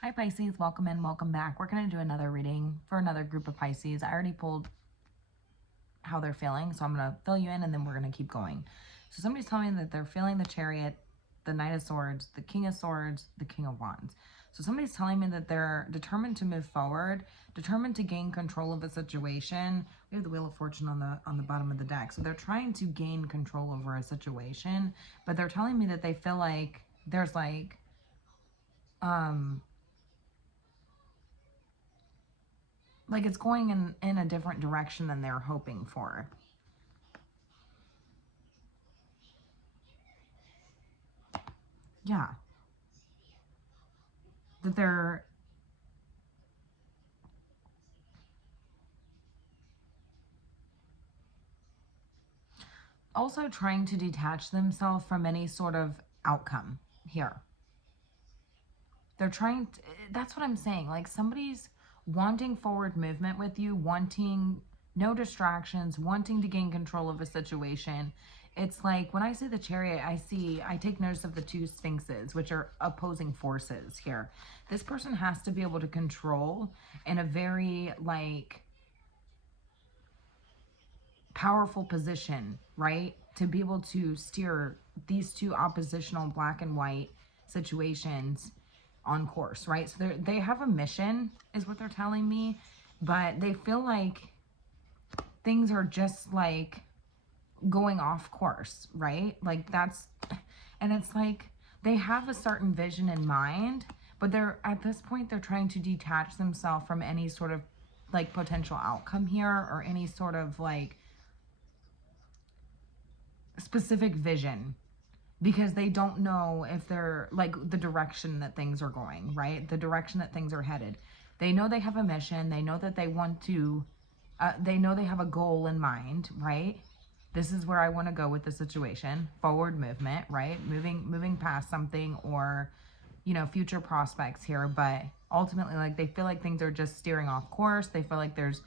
Hi Pisces, welcome in, welcome back. We're going to do another reading for another group of Pisces. I already pulled how they're feeling, so I'm going to fill you in and then we're going to keep going. So somebody's telling me that they're feeling the Chariot, the Knight of Swords, the King of Swords, the King of Wands. So somebody's telling me that they're determined to move forward, determined to gain control of a situation. We have the Wheel of Fortune on the bottom of the deck. So they're trying to gain control over a situation, but they're telling me that they feel like there's like it's going in a different direction than they're hoping for. Yeah. That they're also trying to detach themselves from any sort of outcome here. They're trying to, that's what I'm saying. Like somebody's wanting forward movement with you, wanting no distractions, wanting to gain control of a situation. It's like when I say the Chariot, I take notice of the two Sphinxes, which are opposing forces here. This person has to be able to control in a very like powerful position, right? To be able to steer these two oppositional black and white situations on course, right? So they have a mission is what they're telling me, but they feel like things are just like going off course, right? Like that's, and it's like they have a certain vision in mind, but they're at this point they're trying to detach themselves from any sort of like potential outcome here or any sort of like specific vision, because they don't know if they're like the direction that things are going, right? The direction that things are headed. They know they have a mission. They know that they want to, they know they have a goal in mind, right? This is where I want to go with the situation. Forward movement, right? Moving past something or, you know, future prospects here. But ultimately, like they feel like things are just steering off course. They feel like there's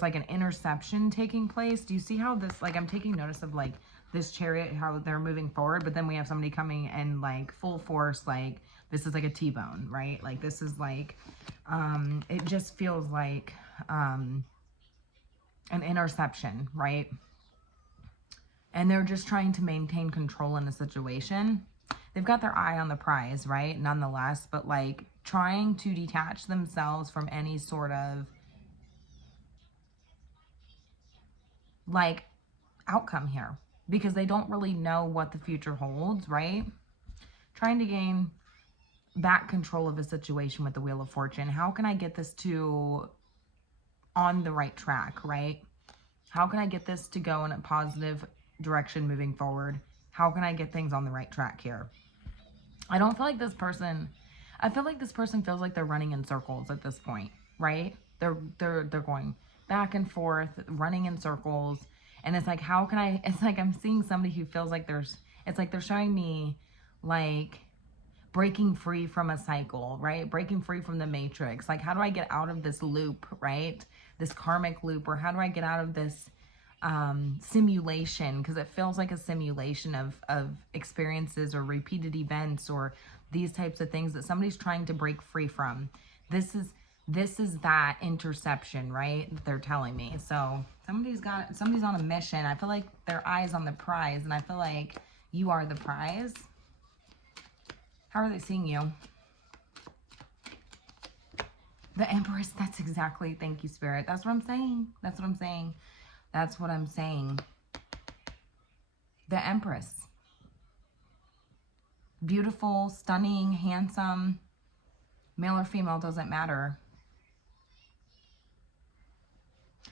like an interception taking place. Do you see how this, like I'm taking notice of like this Chariot, how they're moving forward, but then we have somebody coming and like full force, like this is like a T-bone, right? Like this is like, it just feels like an interception, right? And they're just trying to maintain control in a situation. They've got their eye on the prize, right? Nonetheless, but like trying to detach themselves from any sort of like outcome here because they don't really know what the future holds, right? Trying to gain back control of a situation with the Wheel of Fortune. How can I get this to on the right track, right? How can I get this to go in a positive direction moving forward? How can I get things on the right track here? I don't feel like this person, I feel like this person feels like they're running in circles at this point, right? They're going back and forth, running in circles. And it's like, how can I, it's like I'm seeing somebody who feels like it's like they're showing me like breaking free from a cycle, right? Breaking free from the matrix. Like, how do I get out of this loop, right? This karmic loop, or how do I get out of this simulation? Because it feels like a simulation of experiences or repeated events or these types of things that somebody's trying to break free from. This is that interception, right? That they're telling me. So somebody's on a mission. I feel like their eyes on the prize, and I feel like you are the prize. How are they seeing you? The Empress, that's exactly, thank you, Spirit. That's what I'm saying. That's what I'm saying. That's what I'm saying. The Empress. Beautiful, stunning, handsome, male or female, doesn't matter.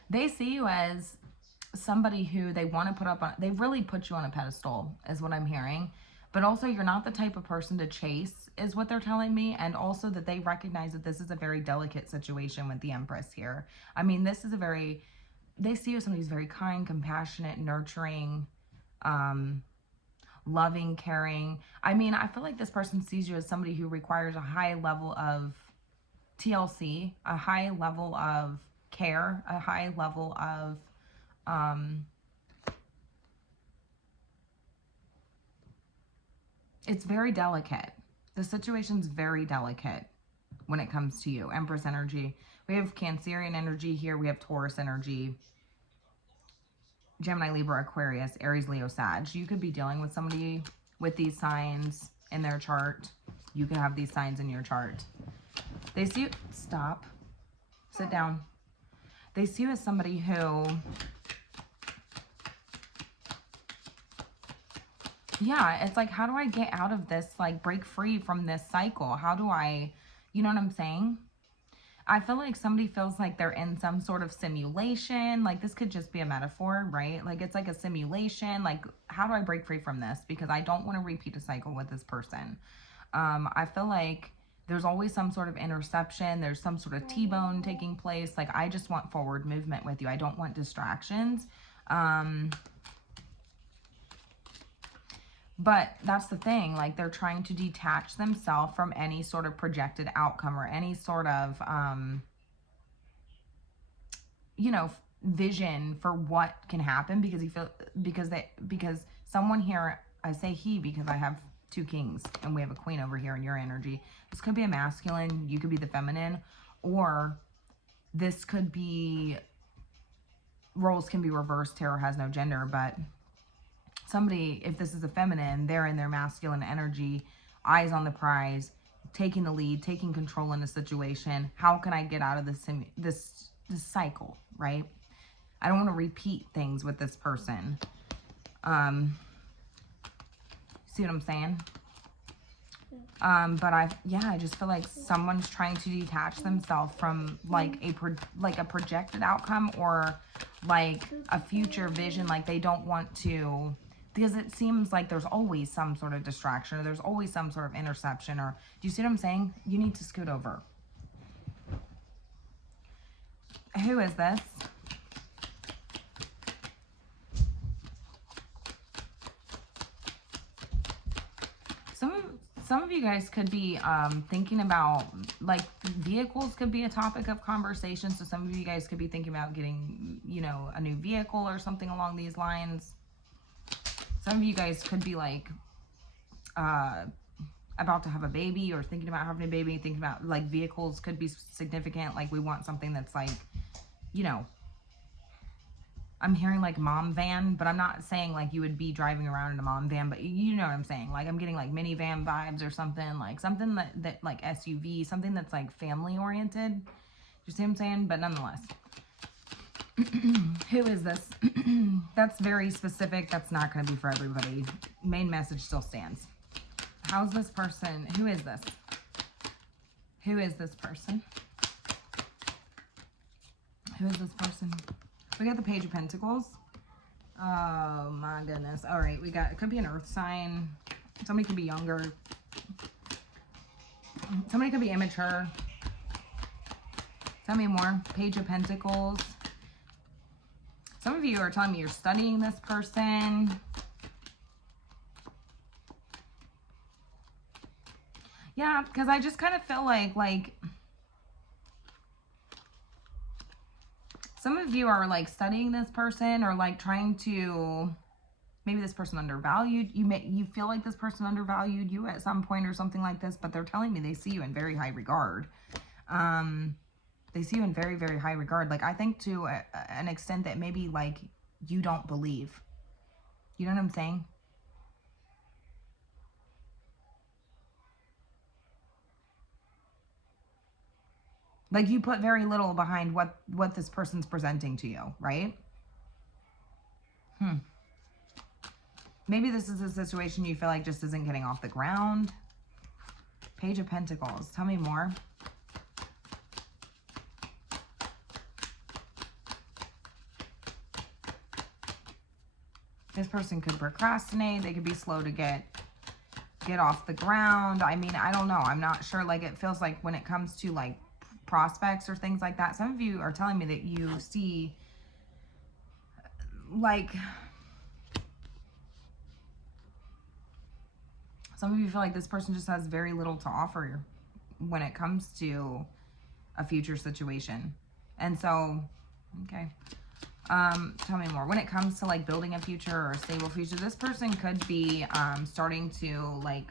They see you as somebody who they want to put up on, they really put you on a pedestal, is what I'm hearing. But also, you're not the type of person to chase, is what they're telling me. And also that they recognize that this is a very delicate situation with the Empress here. I mean, this is a very, they see you as somebody who's very kind, compassionate, nurturing, loving, caring. I mean, I feel like this person sees you as somebody who requires a high level of TLC, a high level of care, a high level of it's very delicate. The situation's very delicate. when it comes to you. Empress energy. We have Cancerian energy here. We have Taurus energy. Gemini, Libra, Aquarius, Aries, Leo, Sag. You could be dealing with somebody with these signs in their chart. You could have these signs in your chart. They see you. Stop. Sit down. They see you as somebody who... Yeah, it's like, how do I get out of this, like, break free from this cycle? How do I, you know what I'm saying? I feel like somebody feels like they're in some sort of simulation. Like, this could just be a metaphor, right? Like, it's like a simulation. Like, how do I break free from this? Because I don't want to repeat a cycle with this person. I feel like there's always some sort of interception. There's some sort of T-bone taking place. Like, I just want forward movement with you. I don't want distractions. But that's the thing, like, they're trying to detach themselves from any sort of projected outcome or any sort of, you know, vision for what can happen, because because someone here, I say he because I have 2 kings and we have a queen over here in your energy. This could be a masculine, you could be the feminine, or this could be, roles can be reversed, tarot has no gender, but somebody, if this is a feminine, they're in their masculine energy, eyes on the prize, taking the lead, taking control in a situation. How can I get out of this cycle, right? I don't want to repeat things with this person. See what I'm saying? But I just feel like someone's trying to detach themselves from like a projected outcome, or like a future vision. Like, they don't want to, because it seems like there's always some sort of distraction, or there's always some sort of interception, or, do you see what I'm saying? You need to scoot over. Who is this? Some of you guys could be thinking about, like, vehicles could be a topic of conversation. So some of you guys could be thinking about getting, you know, a new vehicle or something along these lines. Some of you guys could be like about to have a baby, or thinking about having a baby, thinking about, like, vehicles could be significant. Like, we want something that's like, you know, I'm hearing like mom van, but I'm not saying like you would be driving around in a mom van, but you know what I'm saying. Like, I'm getting like minivan vibes, or something like that like SUV, something that's like family oriented. You see what I'm saying? But nonetheless, who is this? That's very specific. That's not going to be for everybody. Main message still stands. How's this person? Who is this? Who is this person? Who is this person? We got the Page of Pentacles. Oh my goodness. All right, we got, it could be an earth sign. Somebody could be younger. Somebody could be immature. Tell me more. Page of Pentacles. Some of you are telling me you're studying this person. Yeah, because I just kind of feel like some of you are like studying this person, or like trying to, maybe this person undervalued you. You feel like this person undervalued you at some point or something like this, but they're telling me they see you in very high regard. They see you in very, very high regard. Like, I think to an extent that maybe like you don't believe. You know what I'm saying? Like, you put very little behind what this person's presenting to you, right? Maybe this is a situation you feel like just isn't getting off the ground. Page of Pentacles. Tell me more. This person could procrastinate. They could be slow to get off the ground. I mean, I don't know. I'm not sure. Like, it feels like when it comes to like prospects or things like that, some of you are telling me that you see like, some of you feel like this person just has very little to offer when it comes to a future situation. And so, okay, tell me more. When it comes to like building a future or a stable future, this person could be starting to like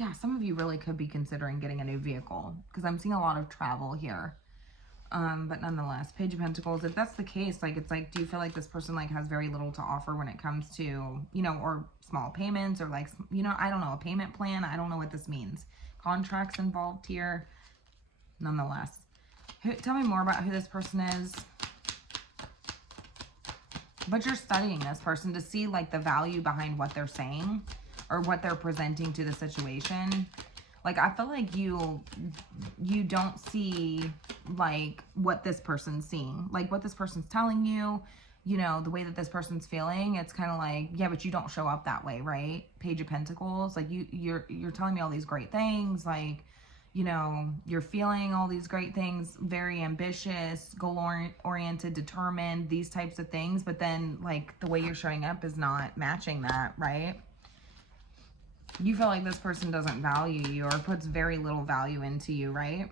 Yeah, some of you really could be considering getting a new vehicle because I'm seeing a lot of travel here. But nonetheless, Page of Pentacles, if that's the case, like, it's like, do you feel like this person, like, has very little to offer when it comes to, you know, or small payments or, like, you know, I don't know, a payment plan? I don't know what this means. Contracts involved here. Nonetheless. Tell me more about who this person is. But you're studying this person to see, like, the value behind what they're saying or what they're presenting to the situation. Like, I feel like you don't see, like, what this person's seeing. Like, what this person's telling you, you know, the way that this person's feeling. It's kind of like, yeah, but you don't show up that way, right? Page of Pentacles. Like, you're telling me all these great things. Like, you know, you're feeling all these great things. Very ambitious, goal-oriented, determined, these types of things. But then, like, the way you're showing up is not matching that, right? You feel like this person doesn't value you or puts very little value into you, right?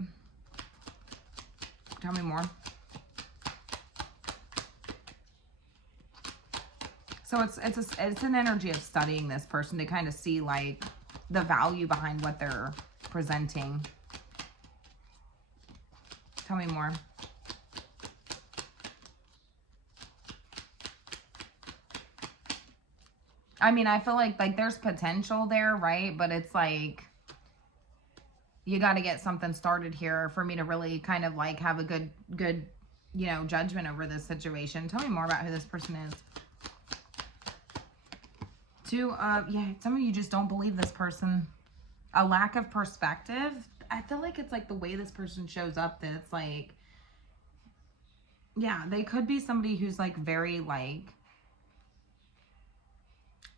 Tell me more. So it's an energy of studying this person to kind of see, like, the value behind what they're presenting. Tell me more. I mean, I feel like there's potential there, right? But it's like, you got to get something started here for me to really kind of, like, have a good, you know, judgment over this situation. Tell me more about who this person is. Yeah, some of you just don't believe this person. A lack of perspective. I feel like it's like the way this person shows up that it's like, yeah, they could be somebody who's, like, very, like,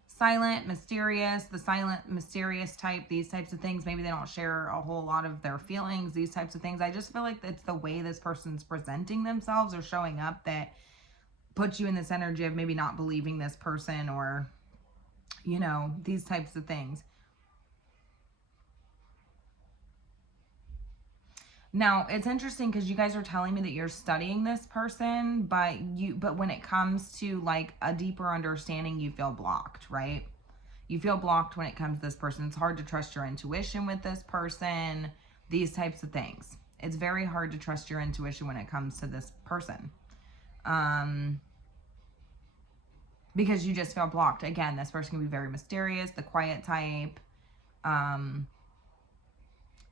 silent, mysterious, the silent, mysterious type, these types of things. Maybe they don't share a whole lot of their feelings, these types of things. I just feel like it's the way this person's presenting themselves or showing up that puts you in this energy of maybe not believing this person or, you know, these types of things. Now, it's interesting because you guys are telling me that you're studying this person, but when it comes to, like, a deeper understanding, you feel blocked, right? You feel blocked when it comes to this person. It's hard to trust your intuition with this person, these types of things. It's very hard to trust your intuition when it comes to this person. Because you just feel blocked. Again, this person can be very mysterious, the quiet type.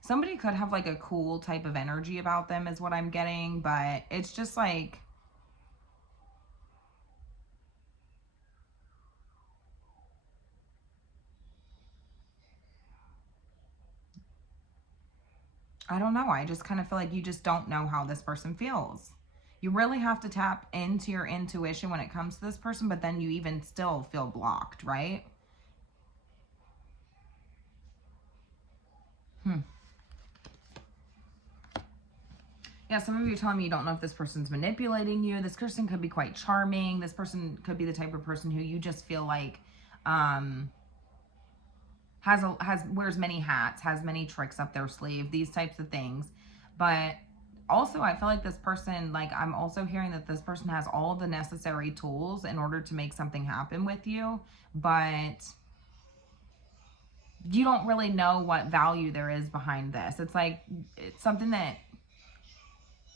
Somebody could have, like, a cool type of energy about them is what I'm getting, but it's just like, I don't know. I just kind of feel like you just don't know how this person feels. You really have to tap into your intuition when it comes to this person, but then you even still feel blocked, right? Yeah, some of you are telling me you don't know if this person's manipulating you. This person could be quite charming. This person could be the type of person who you just feel like wears many hats, has many tricks up their sleeve, these types of things. But also, I feel like this person, like, I'm also hearing that this person has all the necessary tools in order to make something happen with you, but you don't really know what value there is behind this. It's like, it's something that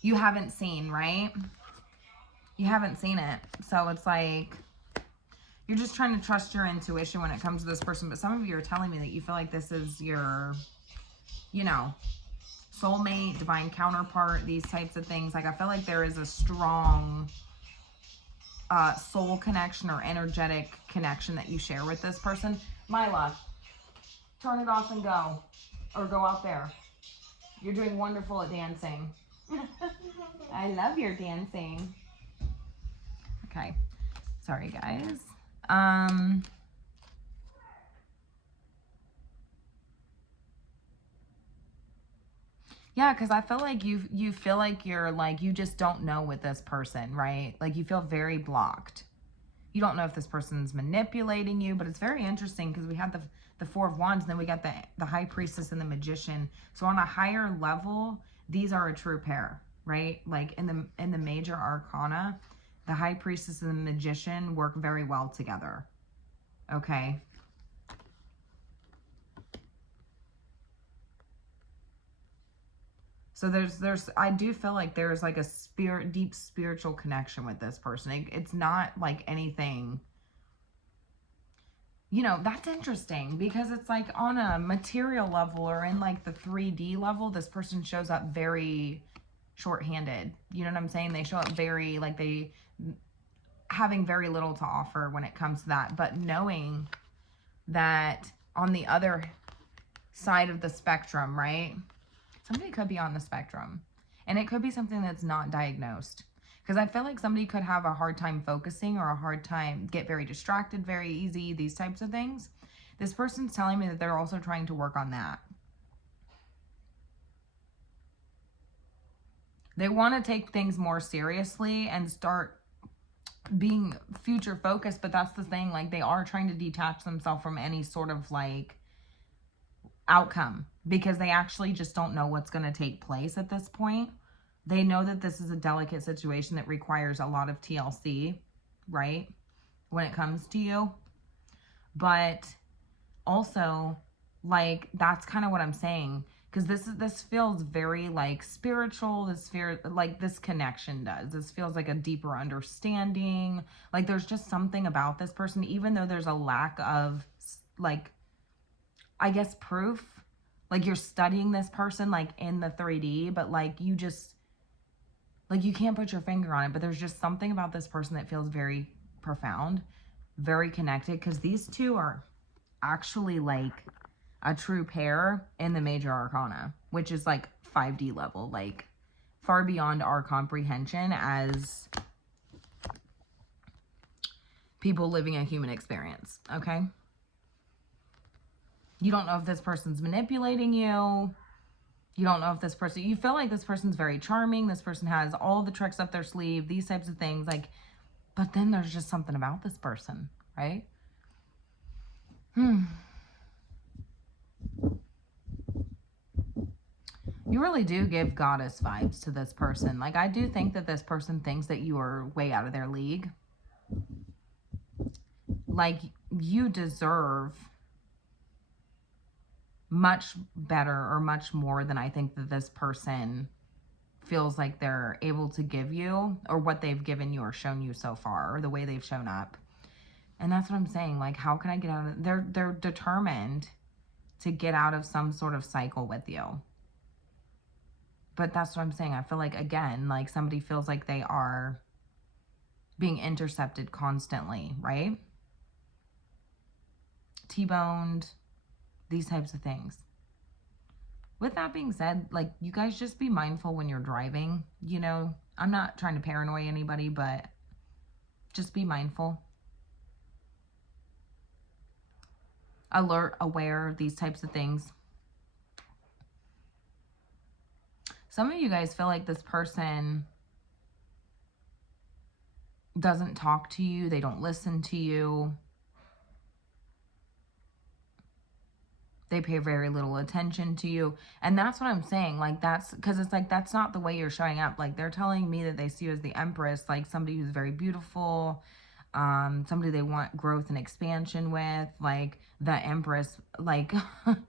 you haven't seen, right? You haven't seen it. So it's like, you're just trying to trust your intuition when it comes to this person. But some of you are telling me that you feel like this is your, you know, soulmate, divine counterpart, these types of things. Like, I feel like there is a strong soul connection or energetic connection that you share with this person. Myla, turn it off and go. Or go out there. You're doing wonderful at dancing. I love your dancing. Okay. Sorry, guys. Yeah, because I feel like you feel like you're, like, you just don't know with this person, right? Like, you feel very blocked. You don't know if this person's manipulating you, but it's very interesting because we had the Four of Wands, and then we got the High Priestess and the Magician. So on a higher level, these are a true pair, right? Like, in the major arcana, the High Priestess and the Magician work very well together. Okay. So I do feel like there's like a deep spiritual connection with this person. It's not like anything, you know, that's interesting because it's like on a material level or in like the 3D level, this person shows up very shorthanded. You know what I'm saying? They show up very, like they having very little to offer when it comes to that. But knowing that on the other side of the spectrum, right? Somebody could be on the spectrum, and it could be something that's not diagnosed. Because I feel like somebody could have a hard time focusing or a hard time, get very distracted very easy, these types of things. This person's telling me that they're also trying to work on that. They want to take things more seriously and start being future focused, but that's the thing, like they are trying to detach themselves from any sort of like outcome because they actually just don't know what's going to take place at this point. They know that this is a delicate situation that requires a lot of TLC, right? When it comes to you. But also, like, that's kind of what I'm saying. Because this feels very, like, spiritual. This connection does. This feels like a deeper understanding. Like, there's just something about this person, even though there's a lack of, like, I guess proof. Like, you're studying this person, like, in the 3D, but, like, you just, like, you can't put your finger on it, but there's just something about this person that feels very profound, very connected, because these two are actually, like, a true pair in the major arcana, which is, like, 5D level, like, far beyond our comprehension as people living a human experience, okay? You don't know if this person's manipulating you. You don't know if this person, you feel like this person's very charming. This person has all the tricks up their sleeve, these types of things. Like, but then there's just something about this person, right? You really do give goddess vibes to this person. Like, I do think that this person thinks that you are way out of their league. Like, you deserve much better or much more than I think that this person feels like they're able to give you, or what they've given you or shown you so far, or the way they've shown up. And that's what I'm saying. Like, how can I get out of it? They're determined to get out of some sort of cycle with you. But that's what I'm saying. I feel like, again, like somebody feels like they are being intercepted constantly, right? T-boned, these types of things. With that being said, like, you guys just be mindful when you're driving. You know, I'm not trying to paranoid anybody, but just be mindful. Alert, aware, these types of things. Some of you guys feel like this person doesn't talk to you. They don't listen to you. They pay very little attention to you. And that's what I'm saying. Like, that's because it's like, that's not the way you're showing up. Like, they're telling me that they see you as the empress, like somebody who's very beautiful, somebody they want growth and expansion with, like the empress, like,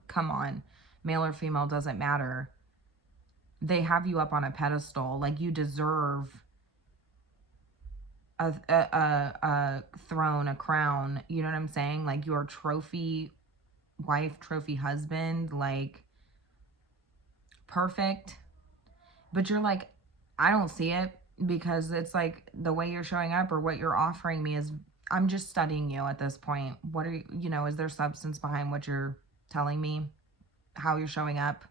come on, male or female, doesn't matter. They have you up on a pedestal. Like, you deserve a throne, a crown. You know what I'm saying? Like, your trophy wife, trophy husband, like, perfect. But you're like, I don't see it, because it's like the way you're showing up or what you're offering me is, I'm just studying you at this point. What are you know, is there substance behind what you're telling me, how you're showing up?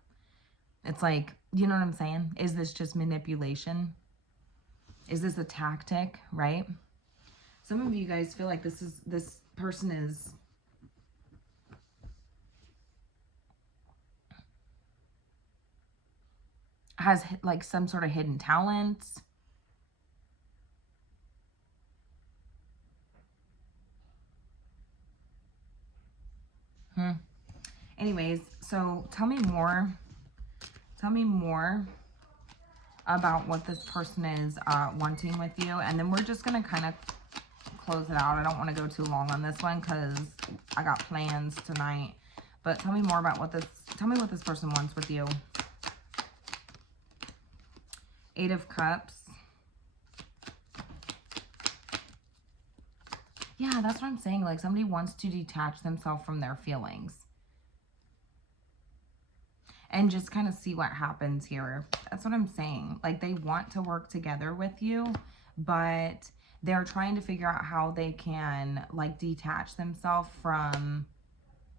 It's like, you know what I'm saying? Is this just manipulation? Is this a tactic, right? Some of you guys feel like this person has like some sort of hidden talents. Anyways, so tell me more. Tell me more about what this person is wanting with you. And then we're just going to kind of close it out. I don't want to go too long on this one because I got plans tonight. But tell me more about tell me what this person wants with you. Eight of Cups. Yeah, that's what I'm saying. Like somebody wants to detach themselves from their feelings. And just kind of see what happens here. That's what I'm saying. Like they want to work together with you, but they're trying to figure out how they can like detach themselves from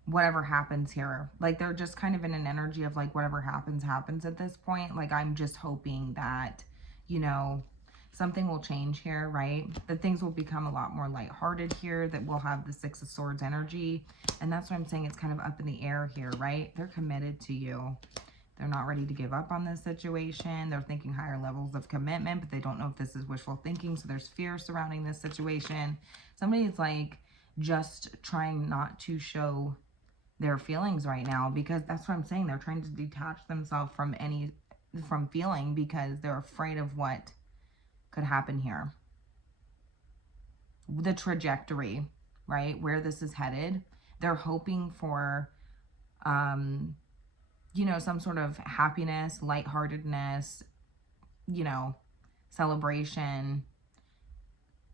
whatever happens here. Like they're just kind of in an energy of like whatever happens, happens at this point. Like I'm just hoping that, you know, something will change here, right? That things will become a lot more lighthearted here, that we'll have the Six of Swords energy. And that's what I'm saying. It's kind of up in the air here, right? They're committed to you. They're not ready to give up on this situation. They're thinking higher levels of commitment, but they don't know if this is wishful thinking. So there's fear surrounding this situation. Somebody's like just trying not to show their feelings right now, because that's what I'm saying. They're trying to detach themselves from feeling, because they're afraid of what could happen here. The trajectory, right? Where this is headed. They're hoping for, you know, some sort of happiness, lightheartedness, you know, celebration,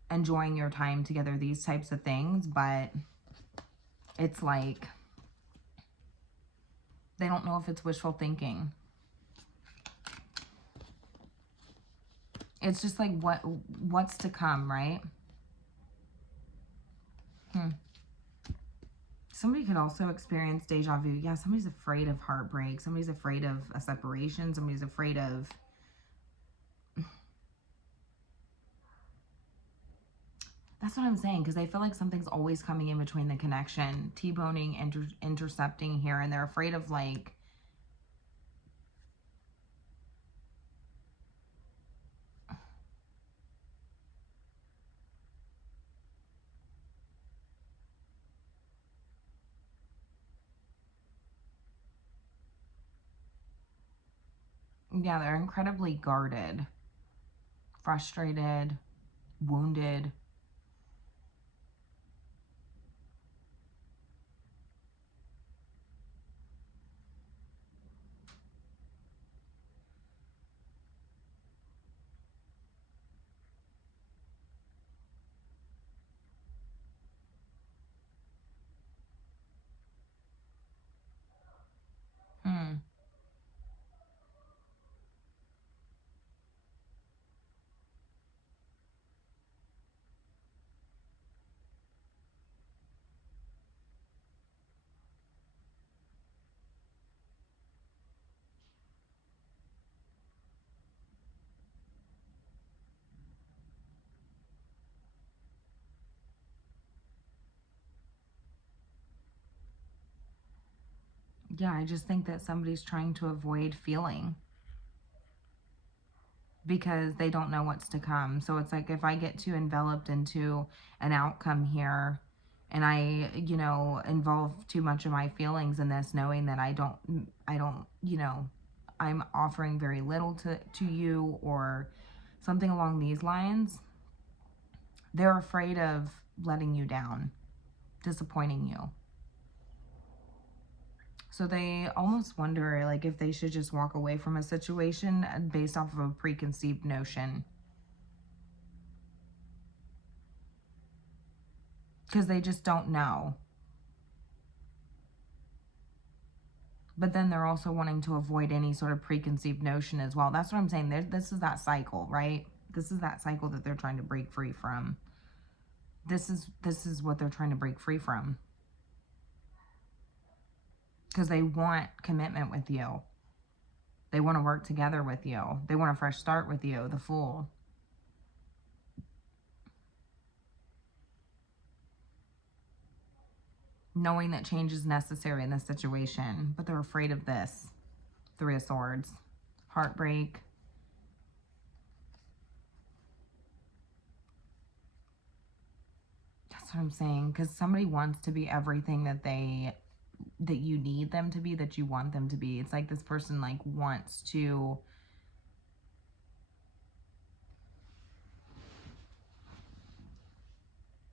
enjoying your time together, these types of things. But it's like, they don't know if it's wishful thinking. It's just like what's to come, right? Somebody could also experience deja vu. Yeah, somebody's afraid of heartbreak. Somebody's afraid of a separation. Somebody's afraid of... That's what I'm saying, because they feel like something's always coming in between the connection. T-boning, intercepting here, and they're afraid of like... Yeah, they're incredibly guarded, frustrated, wounded. Yeah, I just think that somebody's trying to avoid feeling, because they don't know what's to come. So it's like, if I get too enveloped into an outcome here, and I, you know, involve too much of my feelings in this, knowing that I don't, you know, I'm offering very little to you, or something along these lines, they're afraid of letting you down, disappointing you. So they almost wonder, like, if they should just walk away from a situation based off of a preconceived notion. Because they just don't know. But then they're also wanting to avoid any sort of preconceived notion as well. That's what I'm saying. This is that cycle, right? This is that cycle that they're trying to break free from. This is what they're trying to break free from. Because they want commitment with you. They want to work together with you. They want a fresh start with you, the Fool. Knowing that change is necessary in this situation, but they're afraid of this. Three of Swords. Heartbreak. That's what I'm saying. Because somebody wants to be everything that you need them to be, that you want them to be. It's like this person like wants to...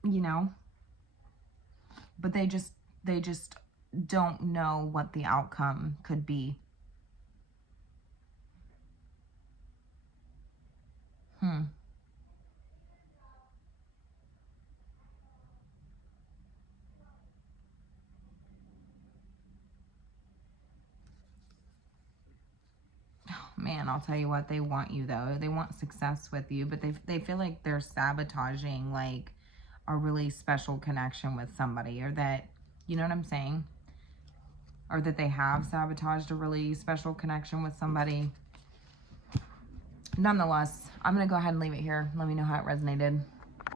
You know? But they just don't know what the outcome could be. Man, I'll tell you what, they want you though. They want success with you, but they feel like they're sabotaging like a really special connection with somebody, or that, you know what I'm saying? Or that they have sabotaged a really special connection with somebody. Nonetheless, I'm going to go ahead and leave it here. Let me know how it resonated.